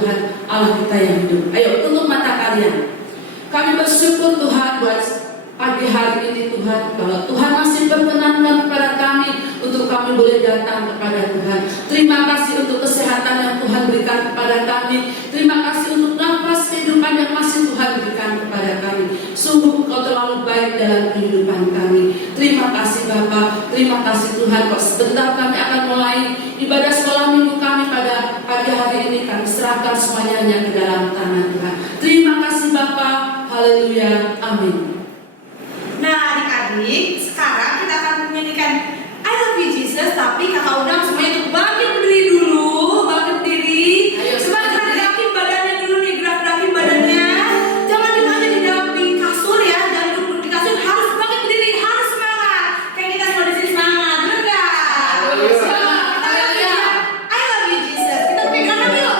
Tuhan Allah kita yang hidup. Ayo tutup mata kalian. Kami bersyukur Tuhan buat pagi hari ini Tuhan, kalau Tuhan masih berkenankan kepada kami untuk kami boleh datang kepada Tuhan. Terima kasih untuk kesehatan yang Tuhan berikan kepada kami. Terima kasih untuk nafas kehidupan yang masih Tuhan berikan kepada kami. Sungguh Engkau terlalu baik dalam kehidupan kami. Terima kasih Bapa. Terima kasih Tuhan. Kok sebentar kami akan mulai ibadah sekolah minggu kami pada pagi hari ini. Kami serahkan semuanya hanya ke dalam tangan Tuhan. Terima kasih Bapa. Haleluya. Amin. Nah adik-adik, sekarang kita akan menyanyikan I Love You Jesus. Tapi kakak undang semuanya untuk bangkit berdiri dulu. Bangkit berdiri. Coba gerak-gerakin badannya dulu nih. Gerak-gerakin badannya. Jangan diem aja di dalam di kasur ya. Jangan duduk di kasur. Harus bangkit berdiri. Harus semangat. Kayak kita semua di sini semangat. Bener gak? Semangat. Kita bangkit ya. I Love You Jesus. Kita pegang yuk.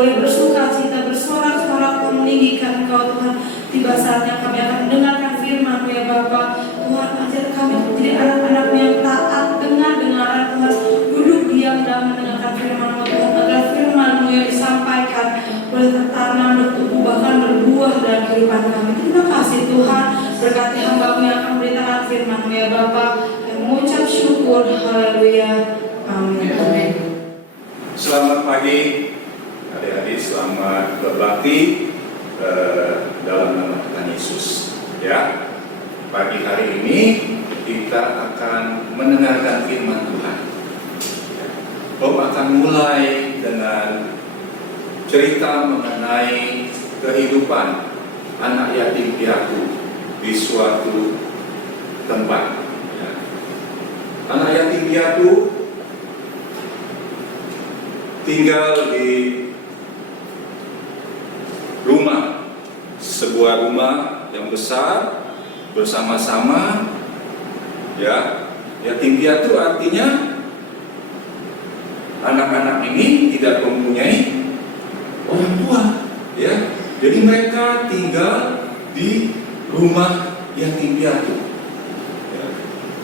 boleh bersuka cita, bersorak-sorak meninggikan Engkau Tuhan. Tiba saatnya kami akan mendengarkan firman-Mu ya Bapa. Tuhan, ajar kami untuk jadi anak-anak-Mu yang taat, dengar-dengaran Tuhan, duduk diam dan mendengarkan firman-Mu Tuhan, agar firman-Mu yang disampaikan boleh tertanam, bertumbuh, bahkan berbuah dalam kehidupan kami. Terima kasih Tuhan, berkati hamba-Mu yang akan memberitakan firman-Mu ya Bapa. Kami mengucap syukur, haleluya, amin. Selamat pagi adik-adik, selamat berbakti dalam nama Tuhan Yesus. Ya, pagi hari ini kita akan mendengarkan firman Tuhan. Om akan mulai dengan cerita mengenai kehidupan anak yatim piatu di suatu tempat. Ya. Anak yatim piatu tinggal di rumah, sebuah rumah yang besar bersama-sama. Ya, yatim piatu artinya anak-anak ini tidak mempunyai orang tua. Ya, jadi mereka tinggal di rumah yatim piatu. Ya,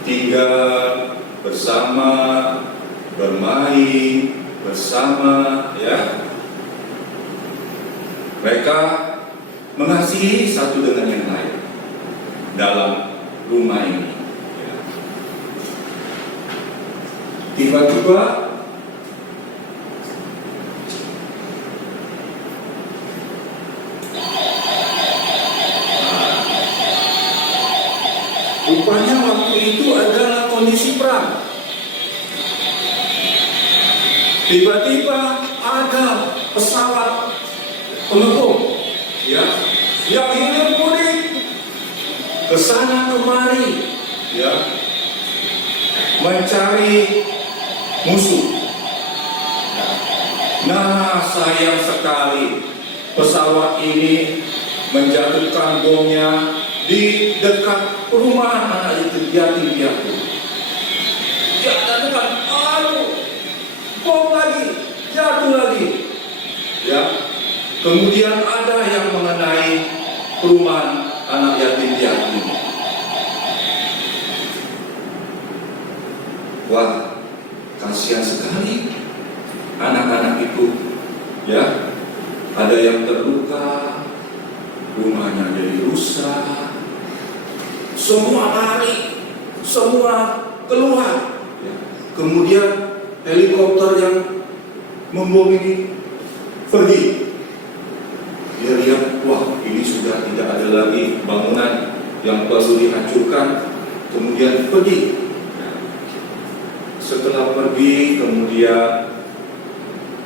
tinggal bersama, bermain bersama, ya. Mereka mengasihi satu dengan yang lain dalam rumah ini. Ya. Tiba-tiba rupanya waktu itu adalah kondisi perang. Tiba-tiba ada pesawat pengepung, ya, yang hilir mudik ke sana kemari, ya, mencari musuh. Nah, sayang sekali pesawat ini menjatuhkan bomnya di dekat perumahan anak yatim piatu. Jatuhkan, bom lagi, jatuh lagi. Ya. Kemudian ada yang mengenai perumahan anak yatim piatu. Wah, kasihan sekali anak-anak itu. Ya, ada yang terluka, rumahnya jadi rusak. Semua lari, semua keluar. Ya. Kemudian helikopter yang membom ini pergi. Dia lihat, wah, ini sudah tidak ada lagi bangunan yang perlu dihancurkan. Kemudian pergi. Setelah pergi, kemudian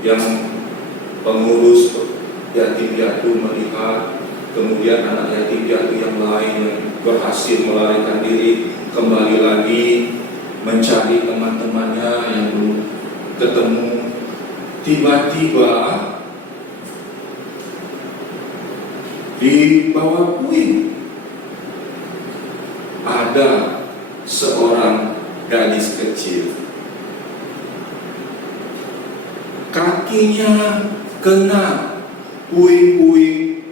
yang pengurus yatim piatu melihat, kemudian anak yatim piatu yang lain yang berhasil melarikan diri kembali lagi mencari teman-temannya yang belum ketemu. Tiba-tiba di bawah puing ada seorang gadis kecil. Kakinya kena puing-puing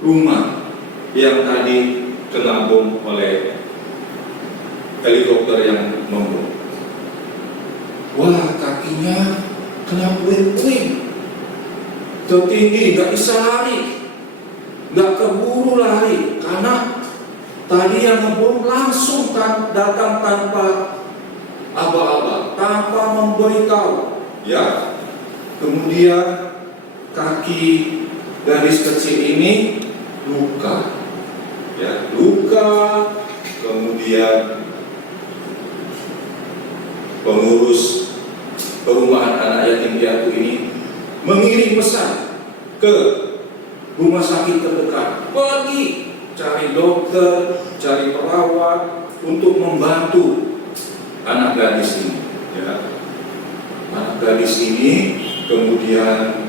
rumah yang tadi kena bom oleh helikopter yang membom. Wah, kakinya kena puing-puing tertinggi, gak bisa lari, gak keburu lari, karena tadi yang ngebom langsung datang tanpa aba-aba, tanpa memberitahu. Ya, kemudian kaki gadis kecil ini luka, ya, luka. Kemudian pengurus perumahan anak yatim piatu ini mengirim pesan ke rumah sakit terdekat, pergi cari dokter, cari perawat untuk membantu anak gadis ini. Ya. Anak gadis ini kemudian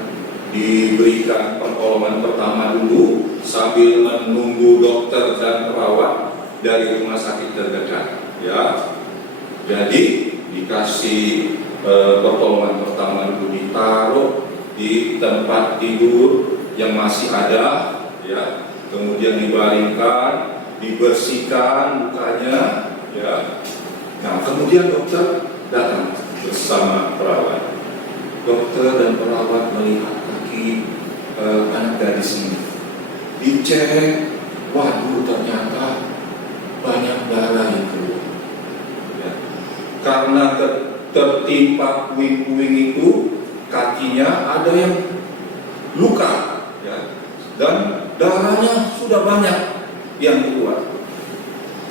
diberikan pertolongan pertama dulu sambil menunggu dokter dan perawat dari rumah sakit terdekat. Ya, jadi dikasih pertolongan pertama dulu, ditaruh di tempat tidur yang masih ada, ya. Kemudian dibaringkan, dibersihkan lukanya, ya. Nah, kemudian dokter datang bersama perawat. Dokter dan perawat melihat kaki anak gadis ini. Dicek, waduh ternyata banyak darah yang keluar. Ya. Karena tertimpa puing-puing itu, kakinya ada yang luka, ya. Dan darahnya sudah banyak yang keluar.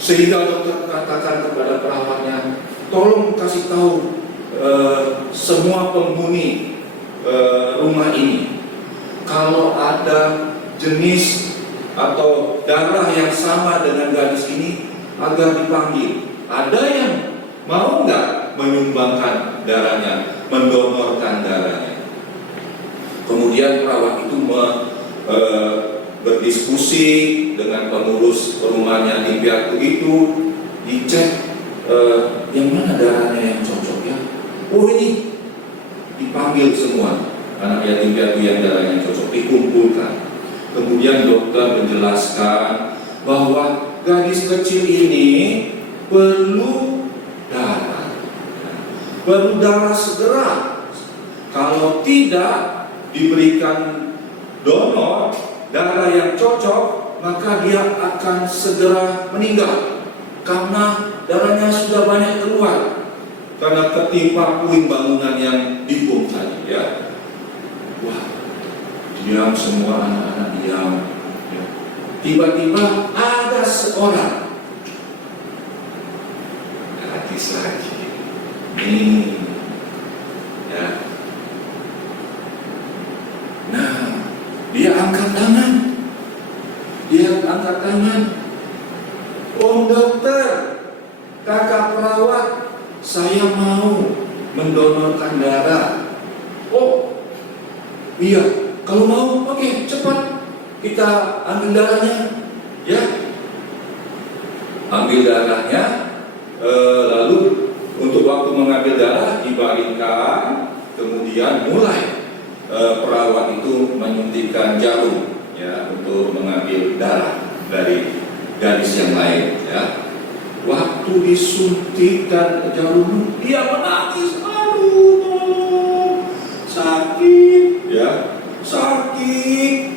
Sehingga dokter katakan kepada perawatnya, tolong kasih tahu semua penghuni rumah ini, kalau ada jenis atau darah yang sama dengan gadis ini agar dipanggil. Ada yang mau nggak menyumbangkan darahnya, mendonorkan darahnya? Kemudian perawat itu berdiskusi dengan pengurus rumahnya di pihak itu, dicek yang mana darahnya yang cocok, ya. Oh, ini dipanggil semua anak yatim piatu yang darahnya cocok, dikumpulkan. Kemudian dokter menjelaskan bahwa gadis kecil ini perlu darah segera. Kalau tidak diberikan donor darah yang cocok, maka dia akan segera meninggal karena darahnya sudah banyak keluar karena ketimpa puing bangunan yang dibom tadi, ya. Wah, diam semua, anak-anak diam, ya. Tiba-tiba ada seorang gadis lagi nih, ya. Nah, dia angkat tangan. Om dokter, kakak perawat, saya mau mendonorkan darah. Oh, iya, kalau mau, oke, cepat kita ambil darahnya, ya. Ambil darahnya, lalu untuk waktu mengambil darah dibaringkan, kemudian mulai perawat itu menyuntikkan jarum, ya, untuk mengambil darah dari gadis yang lain, ya. Waktu disuntikkan jarum, dia menangis, aduh, sakit, ya, sakit,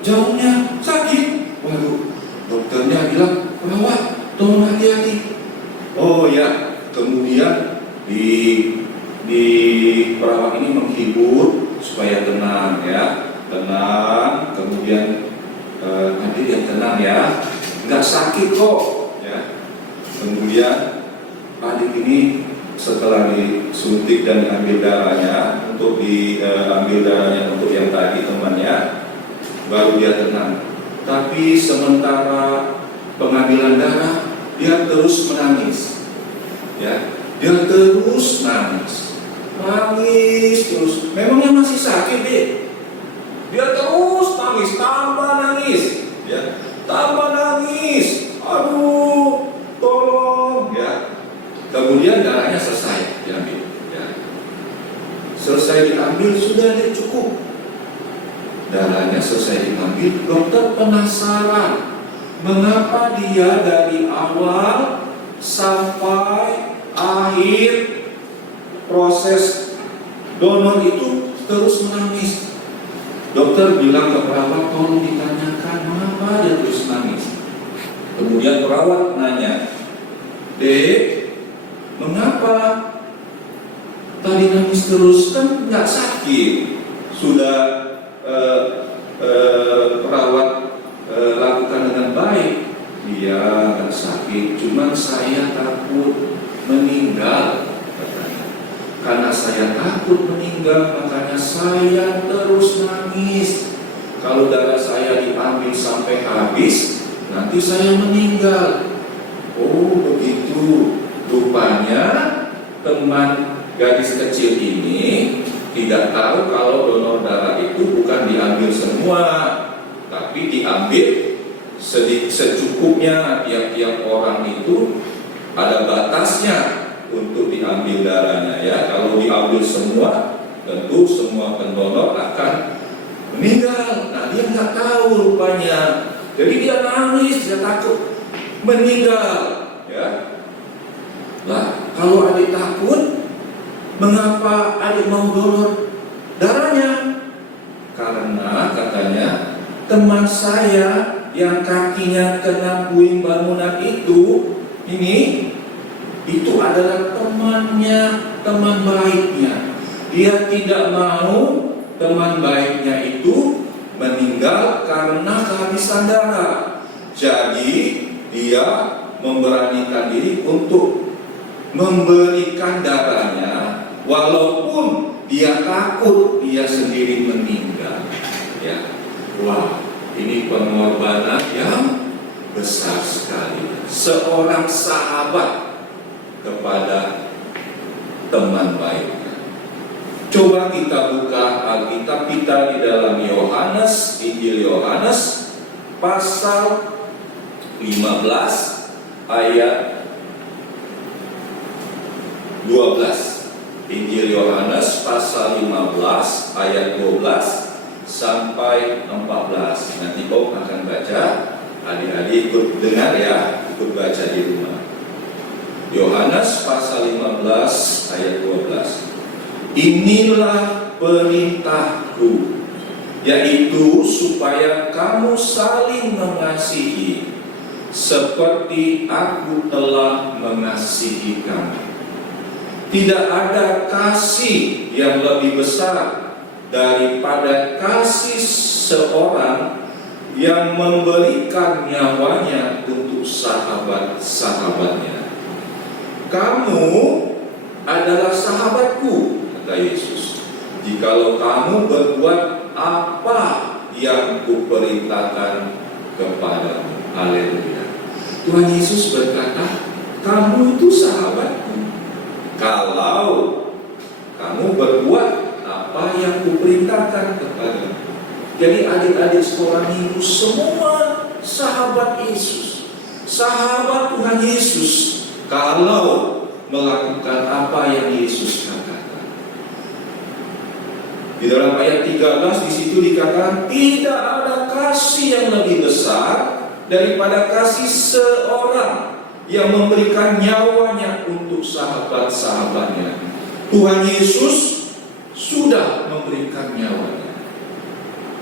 jarumnya sakit. Waduh, dokternya bilang, perawat, tolong hati-hati. Oh ya, kemudian di perawat ini menghibur supaya tenang, ya, tenang. Kemudian nanti dia tenang, ya, nggak sakit kok, ya. Kemudian adik ini setelah disuntik dan diambil darahnya untuk diambil darahnya untuk yang tadi temannya, baru dia tenang. Tapi sementara pengambilan darah, dia terus menangis, ya. Dia terus nangis terus. Memangnya masih sakit, deh? Dia terus nangis, tambah nangis, ya, tambah nangis. Aduh, tolong, ya. Kemudian darahnya selesai diambil, ya. Selesai diambil, sudah cukup. Darahnya selesai diambil, dokter penasaran mengapa dia dari awal sampai akhir proses donor itu terus menangis. Dokter bilang ke perawat, tolong ditanyakan mengapa dia terus nangis. Kemudian perawat nanya, Dek, mengapa tadi nangis terus? Kan nggak sakit. Sudah perawat lakukan dengan baik. Dia nggak sakit, cuman saya takut meninggal, katanya. Karena saya takut meninggal, makanya saya terus nangis. Kalau darah saya diambil sampai habis, nanti saya meninggal. Oh begitu. Rupanya teman gadis kecil ini tidak tahu kalau donor darah itu bukan diambil semua, tapi diambil secukupnya. Tiap-tiap orang itu ada batasnya. untuk diambil darahnya ya. Kalau diambil semua, tentu semua pendonor akan meninggal. Nah, dia nggak tahu rupanya. Jadi dia nangis, dia takut meninggal ya. Lah, kalau adik takut, mengapa adik mau donor darahnya? Karena katanya teman saya yang kakinya kena puing bangunan itu adalah temannya, teman baiknya. Dia tidak mau teman baiknya itu meninggal karena kehabisan darah. Jadi dia memberanikan diri untuk memberikan darahnya, walaupun dia takut dia sendiri meninggal. Ya, wah, ini pengorbanan yang besar sekali. Seorang sahabat kepada teman baiknya. Coba kita buka Alkitab kita di dalam Yohanes, Injil Yohanes pasal 15 ayat 12. Injil Yohanes pasal 15 ayat 12 sampai 14. Nanti Om akan baca, adik-adik ikut dengar ya, ikut baca di rumah. Yohanes pasal 15 ayat 12. Inilah perintahku, yaitu supaya kamu saling mengasihi seperti aku telah mengasihi kamu. Tidak ada kasih yang lebih besar daripada kasih seorang yang memberikan nyawanya untuk sahabat-sahabatnya. Kamu adalah sahabatku, kata Yesus, jikalau kamu berbuat apa yang kuperintahkan kepadamu. Haleluya. Tuhan Yesus berkata, kamu itu sahabatku kalau kamu berbuat apa yang kuperintahkan kepadamu. Jadi adik-adik sekolah minggu semua sahabat Yesus, sahabat Tuhan Yesus, kalau melakukan apa yang Yesus katakan. Di dalam ayat 13 di situ dikatakan tidak ada kasih yang lebih besar daripada kasih seorang yang memberikan nyawanya untuk sahabat-sahabatnya. Tuhan Yesus sudah memberikan nyawanya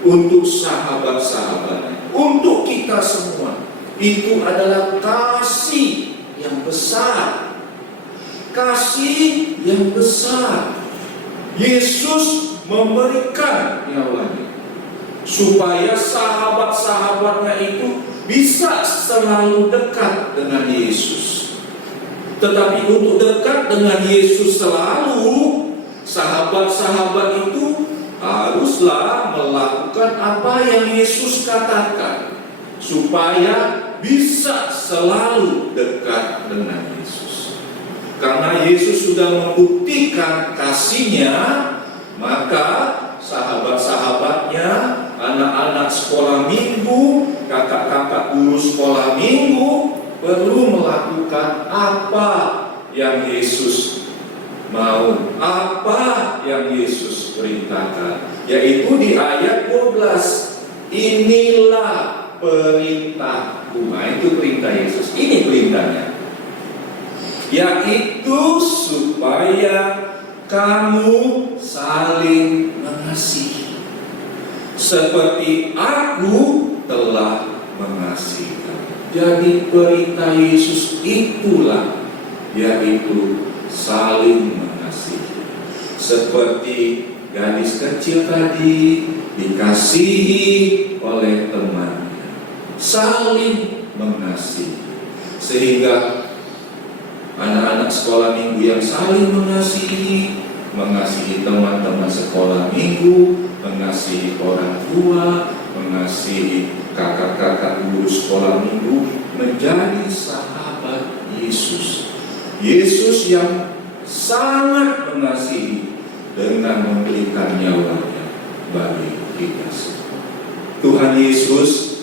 untuk sahabat-sahabatnya, untuk kita semua. Itu adalah kasih yang besar. Kasih yang besar. Yesus memberikan nyawanya supaya sahabat-sahabatnya itu bisa selalu dekat dengan Yesus. Tetapi untuk dekat dengan Yesus selalu, sahabat-sahabat itu haruslah melakukan apa yang Yesus katakan supaya bisa selalu dekat dengan Yesus. Karena Yesus sudah membuktikan kasihnya, maka sahabat-sahabatnya, anak-anak sekolah minggu, kakak-kakak guru sekolah minggu perlu melakukan apa yang Yesus mau, apa yang Yesus perintahkan, yaitu di ayat 12. Inilah perintahku. Nah, itu perintah Yesus. Ini perintahnya, yaitu supaya kamu saling mengasihi seperti aku telah mengasihi kamu. Jadi perintah Yesus itulah, yaitu saling mengasihi. Seperti gadis kecil tadi dikasihi oleh temannya, saling mengasihi. Sehingga anak-anak sekolah minggu yang saling mengasihi, mengasihi teman-teman sekolah minggu, mengasihi orang tua, mengasihi kakak-kakak guru sekolah minggu, menjadi sahabat Yesus. Yesus yang sangat mengasihi dengan memberikan nyawanya bagi kita semua. Tuhan Yesus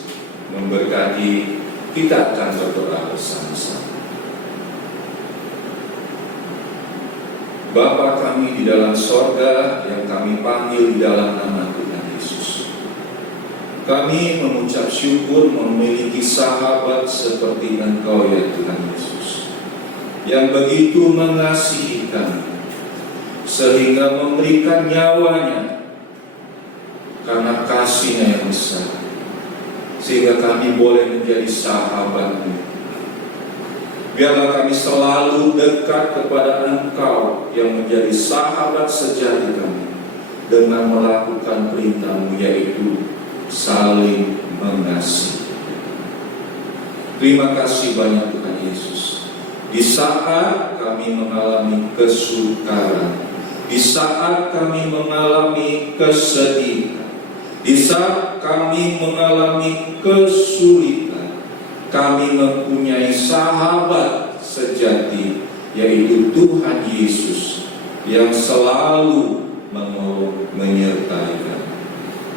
memberkati. Kita akan berdoa bersama-sama. Bapa kami di dalam sorga yang kami panggil di dalam nama Tuhan Yesus. Kami mengucap syukur memiliki sahabat seperti Engkau ya Tuhan Yesus, yang begitu mengasihi kami sehingga memberikan nyawanya karena kasih-Nya yang besar, sehingga kami boleh menjadi sahabat-Mu. Biarlah kami selalu dekat kepada Engkau yang menjadi sahabat sejati kami dengan melakukan perintah-Mu, yaitu saling mengasihi. Terima kasih banyak Tuhan Yesus. Di saat kami mengalami kesukaran, di saat kami mengalami kesedihan, di saat kami mengalami kesulitan, kami mempunyai sahabat sejati, yaitu Tuhan Yesus yang selalu menolong, menyertai kami.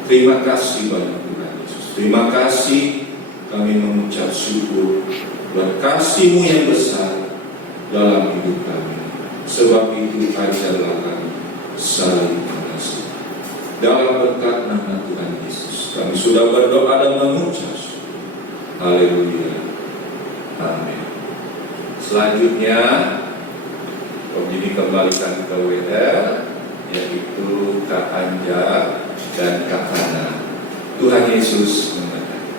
Terima kasih banyak Tuhan Yesus. Terima kasih, kami mengucap syukur buat kasih-Mu yang besar dalam hidup kami. Sebab itu ajarlah kami saling mengasihi. Dalam berkat nama Tuhan Yesus, kami sudah berdoa dan mengucap syukur. Haleluya. Amin. Selanjutnya, Om kembalikan ke WR, yaitu Kak Anja dan Kak Hana. Tuhan Yesus memberkati.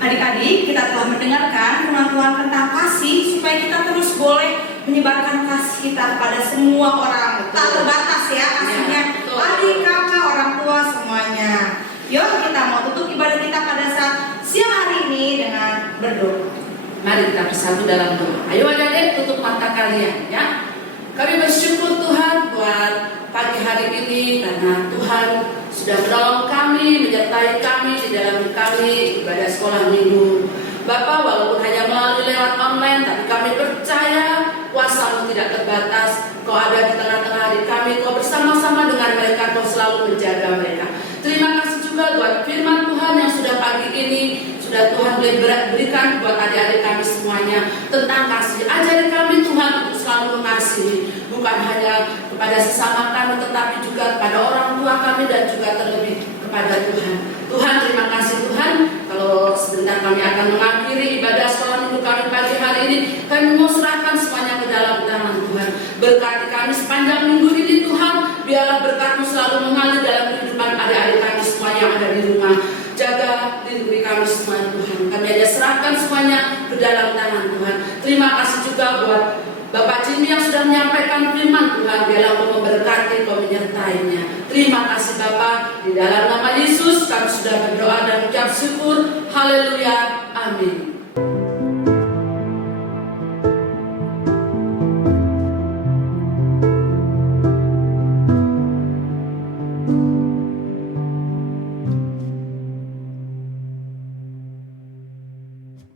Adik-adik, kita telah mendengarkan firman Tuhan tentang kasih, supaya kita terus boleh menyebarkan kasih kita kepada semua orang. Tak terbatas ya kasihnya, adik, kakak, orang tua, semuanya. Yuk kita mau tutup ibadah kita pada saat siang hari ini dengan berdoa. Mari kita bersatu dalam doa. Ayo adik-adik, tutup mata kalian ya. Kami bersyukur Tuhan buat pagi hari ini, karena Tuhan sudah menolong kami, menyertai kami di dalam kami ibadah sekolah minggu. Bapak, walaupun hanya melalui lewat online, tapi kami percaya kuasa-Mu tidak terbatas. Kau ada di tengah-tengah hari kami, Kau bersama-sama dengan mereka, Kau selalu menjaga mereka. Terima kasih juga buat firman Tuhan yang sudah pagi ini sudah Tuhan berikan buat adik-adik kami semuanya tentang kasih. Ajari kami Tuhan untuk selalu mengasihi, bukan hanya kepada sesama kami, tetapi juga kepada orang tua kami dan juga terlebih kepada Tuhan. Tuhan, terima kasih Tuhan. Kalau sebentar kami akan mengakhiri ibadah sekolah minggu kami pagi hari ini, kami mau serahkan semuanya ke dalam tangan Tuhan. Berkati kami sepanjang minggu ini Tuhan. Biarlah berkat-Mu selalu mengalir dalam kehidupan adik-adik kami semua yang ada di rumah. Jaga lindungi kami semua Tuhan. Kami aja serahkan semuanya ke dalam tangan Tuhan. Terima kasih juga buat Bapak Jimmy yang sudah menyampaikan firman Tuhan. Biarlah Kau memberkati, Kau menyertainya. Terima kasih Bapak. Di dalam nama Yesus kami sudah berdoa dan ucap syukur. Haleluya. Amin.